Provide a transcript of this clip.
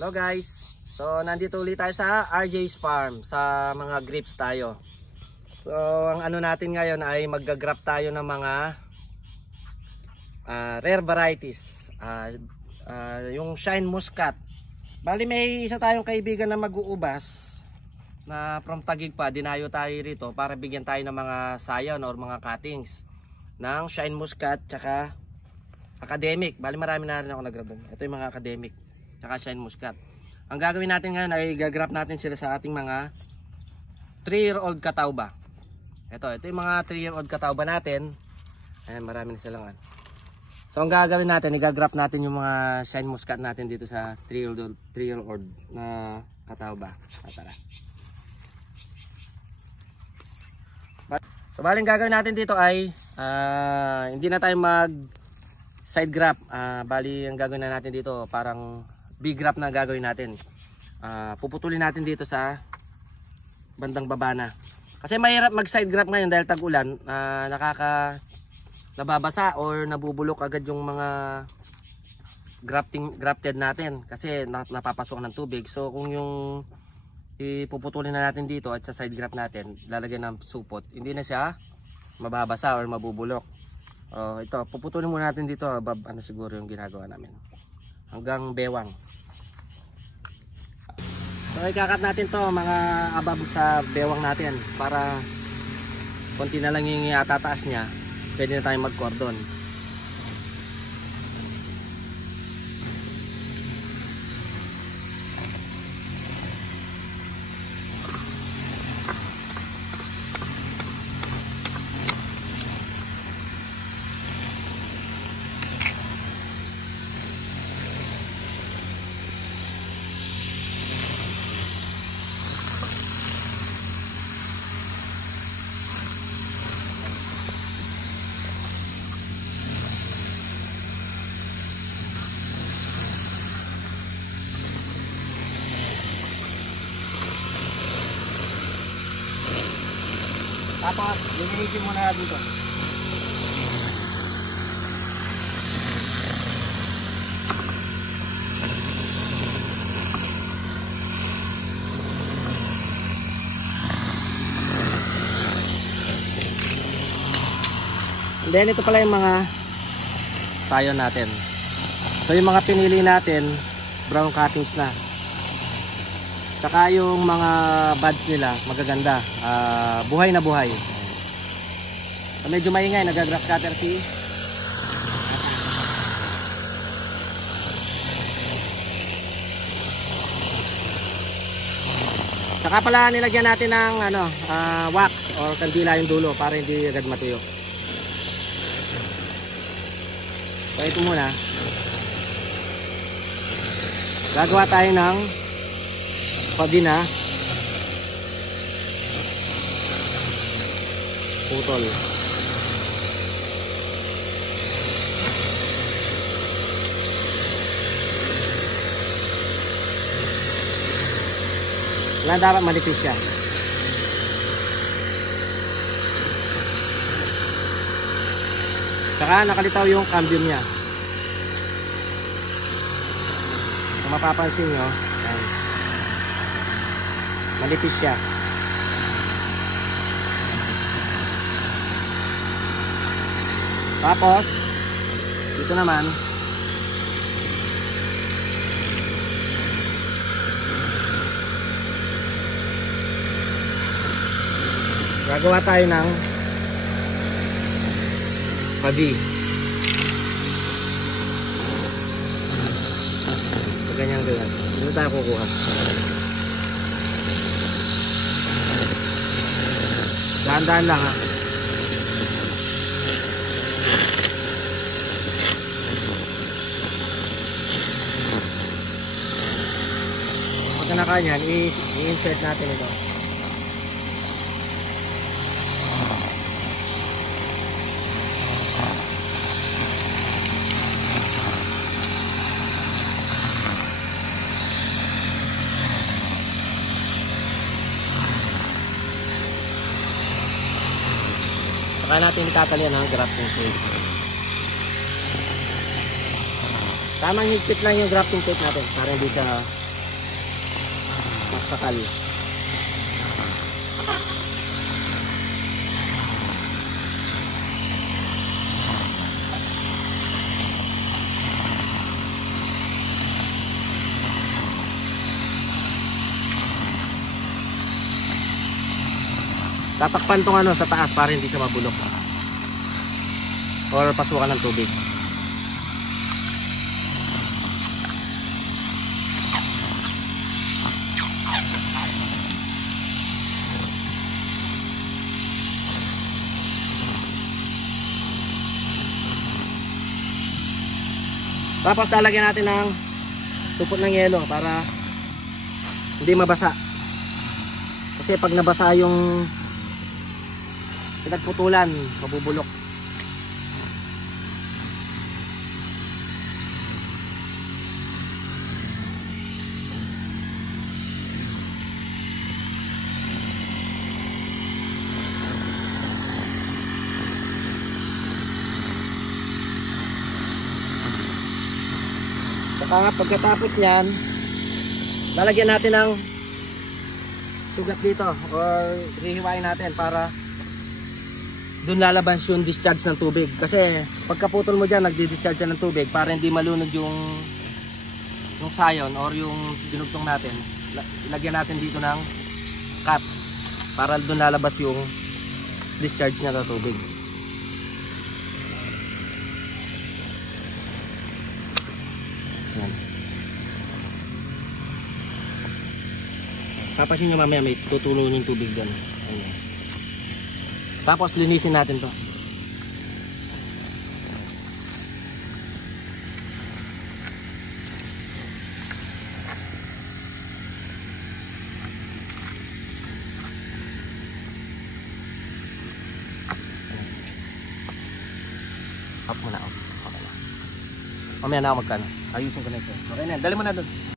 Hello guys, so nandito ulit tayo sa RJ's Farm sa mga grapes tayo. So ang ano natin ngayon ay magga-grap tayo ng mga rare varieties, yung Shine Muscat. Bali may isa tayong kaibigan na mag-uubas na from Taguig pa, dinayo tayo rito para bigyan tayo ng mga sayon or mga cuttings ng Shine Muscat tsaka academic. Bali marami na rin ako nag-grab. Ito yung mga academic tsaka Shine Muscat. Ang gagawin natin ngayon ay gagrap natin sila sa ating mga 3-year-old katawba. Ito yung mga 3-year-old katawba natin. Ayan, marami na silang. So ang gagawin natin, igagrap natin yung mga Shine Muscat natin dito sa 3-year-old na katawba. Tara. So baling gagawin natin dito ay hindi na tayo mag side grap. Bali ang gagawin na natin dito parang big grap na gagawin natin. Puputulin natin dito sa bandang baba na. Kasi mahirap mag side grap ngayon dahil tag-ulan, nababasa or nabubulok agad yung mga grafted natin kasi napapasok ng tubig. So kung yung ipuputulin na natin dito at sa side grap natin, lalagyan ng supot, hindi na siya mababasa or mabubulok. Ito, puputulin muna natin dito, ano siguro yung ginagawa namin. Hanggang bewang. So ikakat natin to mga abab sa bewang natin para konti na lang yung tataas niya, pwede na tayong mag cordon. Tapos, linisin mo na dito. And then, ito pala yung mga sayon natin. So, yung mga pinili natin, brown cuttings na. Saka yung mga buds nila magaganda, buhay na buhay. So, medyo maingay, nag-grass cutter si saka pala nilagyan natin ng wax or kandila yung dulo para hindi agad matuyo. So ito muna, gagawa tayo ng pwede na putol. Wala, dapat manipis siya. Saka nakalitaw yung cambium niya. Kung mapapansin nyo, ayan, manipis siya. Tapos dito naman gagawa tayo ng pabi. So, ganyan. Dito tayo kukuha. Dahan-dahan lang ha. Pagka nakanyan, i-insert natin ito. Saka natin itatalian ang grafting tape. Tamang higpit lang yung grafting tape natin para hindi siya sakal. Tatakpan tong ano sa taas para hindi siya mabulok. Or pasukan ng tubig. Tapos lalagyan natin ng supot ng yelo para hindi mabasa. Kasi pag nabasa yung pinagputulan, mabubulok. Saka pagkatapos nyan, lalagyan natin ng sugat dito or hihiwain natin para doon lalabas yung discharge ng tubig. Kasi pagkaputol mo dyan, nagdi-discharge ng tubig para hindi malunod yung sayon or yung dinugtong natin. Lagyan natin dito ng cut para doon lalabas yung discharge niya ng tubig. Yan. Papasin nyo mamaya, may tutulo yung tubig dyan. Ayan. Tapos linisin natin to. Up muna, off. Okay na. Mamaya na ako magkano. Ayusin ko na ito. Okay na, dali mo na doon.